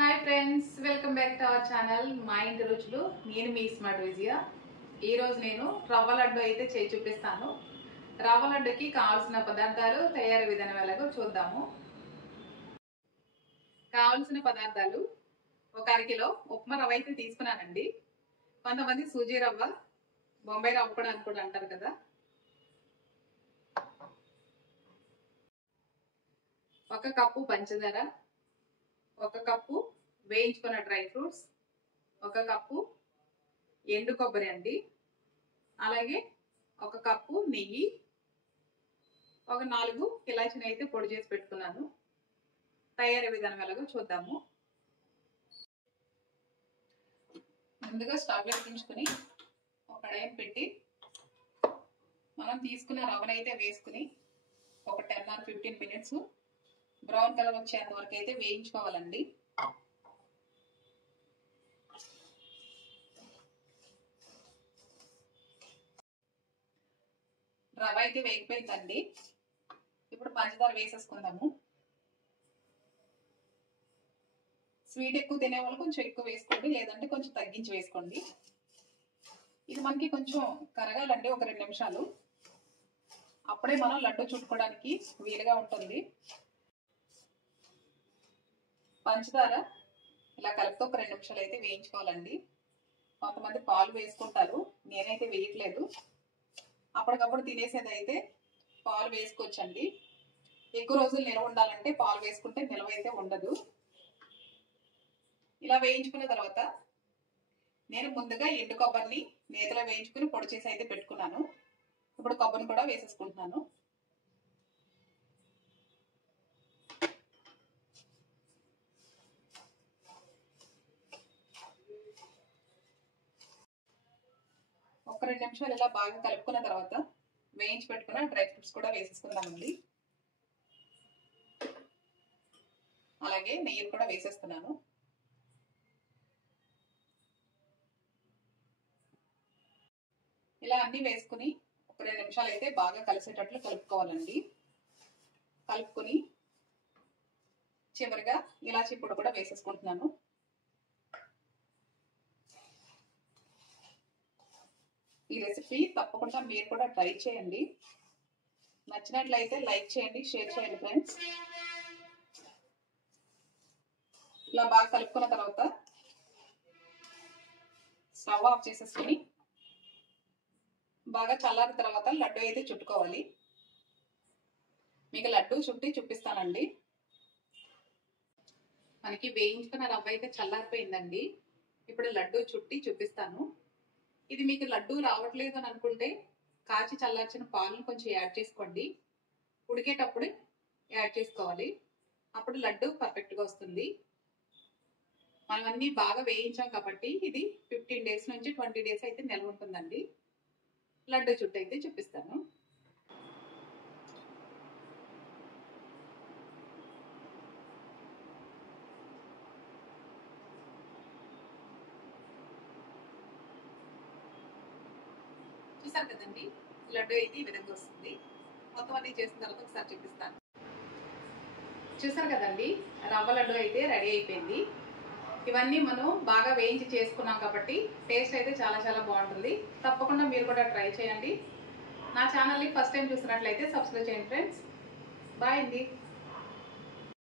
Hi friends, welcome back to our channel మా ఇంటి రుచులు. నేను మీ స్మార్ట్ విజయ. ఈరోజు నేను రవ్వ లడ్డు అయితే చేసి చూపిస్తాను. రవ్వ లడ్డుకి కావాల్సిన పదార్థాలు, తయారీ విధానం ఎలాగో చూద్దాము. కావాల్సిన పదార్థాలు: ఒక అరకిలో ఉప్మా రవ్వ అయితే తీసుకున్నానండి. కొంతమంది సూజీ రవ్వ, బొంబాయి రవ్వ కూడా అంటారు కదా. ఒక కప్పు పంచదార, ఒక కప్పు వేయించుకున్న డ్రై ఫ్రూట్స్, ఒక కప్పు ఎండు కొబ్బరి అండి, అలాగే ఒక కప్పు నెయ్యి, ఒక 4 ఇలాచీని అయితే పొడి చేసి పెట్టుకున్నాను. తయారీ విధానం ఎలాగో చూద్దాము. ముందుగా స్టవ్ వెలిగించుకుని ఒక కడాయి పెట్టి మనం తీసుకున్న రవ్వను అయితే వేసుకుని ఒక 10 or 15 minutes బ్రౌన్ కలర్ వచ్చేంత వరకు అయితే వేయించుకోవాలండి. రవ్వ అయితే వేగిపోయిందండి. ఇప్పుడు పంచదార వేసేసుకుందాము. స్వీట్ ఎక్కువ తినే వాళ్ళు కొంచెం ఎక్కువ వేసుకోండి, లేదంటే కొంచెం తగ్గించి వేసుకోండి. ఇది మనకి కొంచెం కరగాలండి, ఒక 2 నిమిషాలు. అప్పుడే మనం లడ్డు చుట్టుకోవడానికి వీలుగా ఉంటుంది. పంచదార ఇలా కలుపుతూ ఒక 2 నిమిషాలు అయితే వేయించుకోవాలండి. కొంతమంది పాలు వేసుకుంటారు, నేనైతే వేయట్లేదు. అప్పటికప్పుడు తినేసేది అయితే పాలు వేసుకోవచ్చండి. ఎక్కువ రోజులు నిల్వ ఉండాలంటే పాలు వేసుకుంటే నిల్వ అయితే ఉండదు. ఇలా వేయించుకున్న తర్వాత నేను ముందుగా ఎండు కొబ్బరిని నేతిలో వేయించుకుని పొడి చేసి అయితే పెట్టుకున్నాను. ఇప్పుడు కొబ్బరిని కూడా వేసేసుకుంటున్నాను. ఒక 2 నిమిషాలు ఇలా బాగా కలుపుకున్న తర్వాత వేయించి పెట్టుకున్న డ్రై ఫ్రూట్స్ కూడా వేసేసుకుందామండి. అలాగే నెయ్యి కూడా వేసేస్తున్నాను. ఇలా అన్ని వేసుకుని ఒక 2 నిమిషాలు అయితే బాగా కలిసేటట్లు కలుపుకోవాలండి. కలుపుకొని చివరిగా ఇలాచీ పొడి కూడా వేసేసుకుంటున్నాను. ఈ రెసిపీ తప్పకుండా మీరు కూడా ట్రై చేయండి. నచ్చినట్లయితే లైక్ చేయండి, షేర్ చేయండి ఫ్రెండ్స్. ఇలా బాగా కలుపుకున్న తర్వాత స్టవ్ ఆఫ్ చేసేసుకుని బాగా చల్లారిన తర్వాత లడ్డు అయితే చుట్టుకోవాలి. మీకు లడ్డు చుట్టి చూపిస్తానండి. మనకి వేయించుకున్న రవ్వ అయితే చల్లారిపోయిందండి. ఇప్పుడు లడ్డు చుట్టి చూపిస్తాను. ఇది మీకు లడ్డు రావట్లేదు అని అనుకుంటే కాచి చల్లార్చిన పాలను కొంచెం యాడ్ చేసుకోండి. ఉడికేటప్పుడు యాడ్ చేసుకోవాలి, అప్పుడు లడ్డు పర్ఫెక్ట్గా వస్తుంది. మనం అన్ని బాగా వేయించాం కాబట్టి ఇది 15 days నుంచి 20 days అయితే నిల్వ ఉంటుందండి. లడ్డు చుట్టూ అయితే చూపిస్తాను. చూసారు కదండి, లడ్డు అయితే ఈ విధంగా వస్తుంది. మొత్తం అన్ని చేసిన తర్వాత ఒకసారి చూపిస్తాను. చూసారు కదండి, రవ్వ లడ్డు అయితే రెడీ అయిపోయింది. ఇవన్నీ మనం బాగా వేయించి చేసుకున్నాం కాబట్టి టేస్ట్ అయితే చాలా బాగుంటుంది. తప్పకుండా మీరు కూడా ట్రై చేయండి. నా ఛానల్ని ఫస్ట్ టైం చూసినట్లయితే సబ్స్క్రైబ్ చేయండి ఫ్రెండ్స్. బాయ్ అండి.